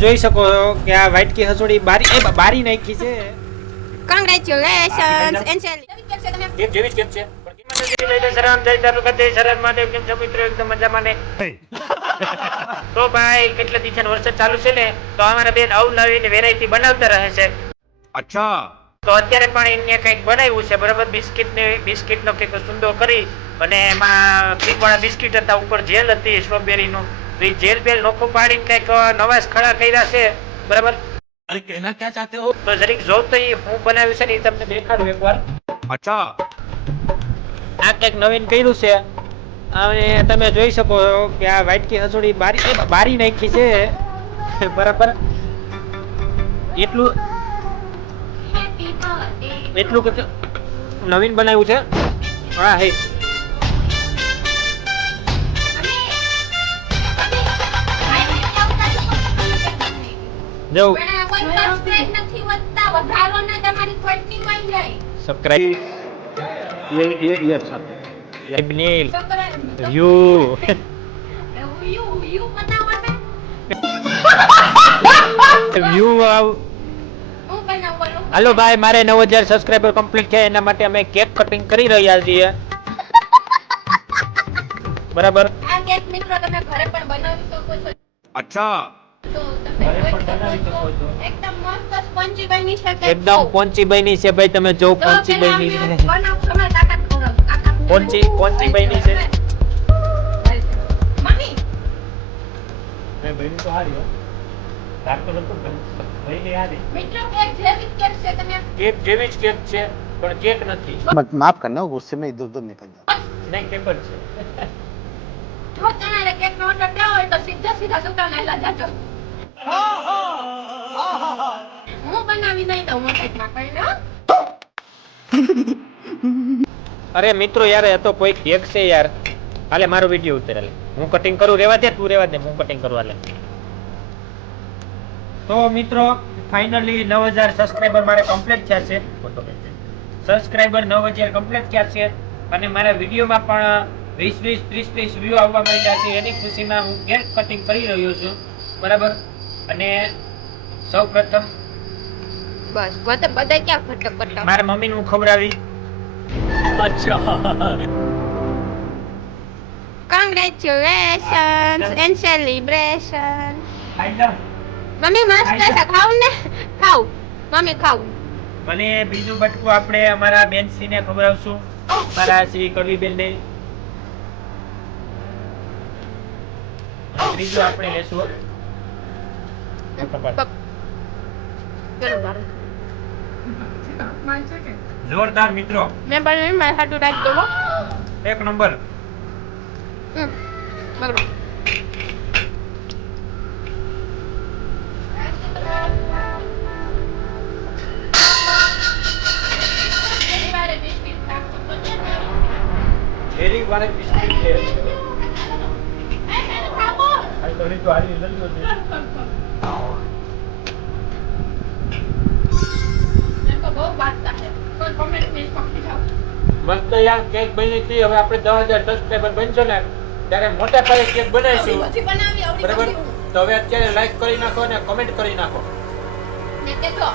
જોઈ શકો છો કે આ વ્હાઈટ કી હસોડી બારી નાખી છે. કોંગ્રેચ્યુલેશન્સ એન્સેલી કેમ જેવી જ કેમ છે પણ કિંમત લઈને શરમ જય તાલુકા જય શરમ માટે કેમ છો મિત્રો એકદમ મજામાં ને તો ભાઈ કેટલા દિવસનો વરસાદ ચાલુ છે ને તો અમારા બેન અવનવી વેરાયટી બનાવતા રહે છે. અચ્છા તો અત્યારે પણ એને કંઈક બનાવ્યું છે બરાબર. બિસ્કિટનો કંઈક સુંદો કરી અને એમાં ક્રીમવાળા બિસ્કિટ હતા, ઉપર જેલ હતી સ્ટ્રોબેરીનું. તો એ જેલ બેલ નોખું પાડીને કંઈક નવા ખડા કર્યા છે બરાબર. અરે કહેના ક્યાં ચાહતે હો? તો જરીક જો તો એ હું બનાવ્યું છે ને એ તમને દેખાડું એકવાર. અચ્છા આ કંઈક નવીન કર્યું છે અને તમે જોઈ શકો છો કે આ વ્હાઈટ કી હસોડી બારી નાખી છે બરાબર. એટલું કે નવીન બનાવ્યું છે. હા હે જવું સબસ્ક્રાઇબ યસ યુ હાલો ભાઈ, મારે 9000 સબસ્ક્રાઇબર કમ્પ્લીટ છે એના માટે અમે કેક કટિંગ કરી રહ્યા છીએ બરાબર. આ કેક મિત્રો તમે ઘરે પણ બનાવી શકો છો. અચ્છા તો તમે એકદમ મસ્ત સ્પંજી બની છે કે એકદમ પોંચી બની છે ભાઈ. તમે જો પોંચી બની છે. બનાવ સમય તાકાત કરો પોંચી બની છે. મમ્મી મે બની તો હારી હો. તાર તો લગતો ભાઈ ને હારી. મિત્રો કેક જેવી કેક છે તમે કેક જેવી જ કેક છે પણ કેક નથી. माफ करना गुस्से में इधर उधर निकल जाता. નહીં પેપર છે. જો તમારે કેક નો ઓર્ડર દેવો હોય તો સીધા દુકાને લઈ જાજો. હું બનાવી નહીં દઉં મોટેકમાં કહીને હો. અરે મિત્રો યાર એ તો કોઈ કેક છે યાર. હાલે મારો વિડિયો ઉતાર હાલે. હું કટિંગ કરું, રેવા દે તું રેવા દે, હું કટિંગ કરું હાલે. તો મિત્રો ફાઇનલી 9000 સબસ્ક્રાઇબર મારે કમ્પ્લીટ થયા છે. સબસ્ક્રાઇબર 9000 કમ્પ્લીટ થયા છે અને મારા વિડિયોમાં પણ 20 30 વ્યૂ આવવા માંડ્યા છે. એની ખુશીમાં હું કેક કટિંગ કરી રહ્યો છું બરાબર. અને સૌપ્રથમ બસ બધા ક્યાં ફટક મારા મમ્મીને હું ખવડાવી. અચ્છા કોંગ્રેચ્યુલેશન્સ એન્ડ સેલિબ્રેશન. આઈલા મમ્મી મસ્ત છે, ખાવ ને ખાવ મમ્મી ખાવ. મને બીજું બટકું આપણે અમારા બેનશ્રીને ખવડાવશું, મારા શ્રી કવિબેનને. ત્રીજું આપણે લેશું જોરદાર મિત્રો, મેં પણ મારા હાટુ રાખ દો. એક નંબર. બગડો એરી વાળે બિસ્કિટ છે. આ તો રીતો હારી લલ્લો છે. મસ્ત યાર કેક બની હતી. હવે આપણે 10000 સબસ્ક્રાઇબર બનશો ને ત્યારે મોટા પાયે કેક બનાવીશું બરાબર. તો હવે અત્યારે લાઈક કરી નાખો અને કમેન્ટ કરી નાખો. ને તે જો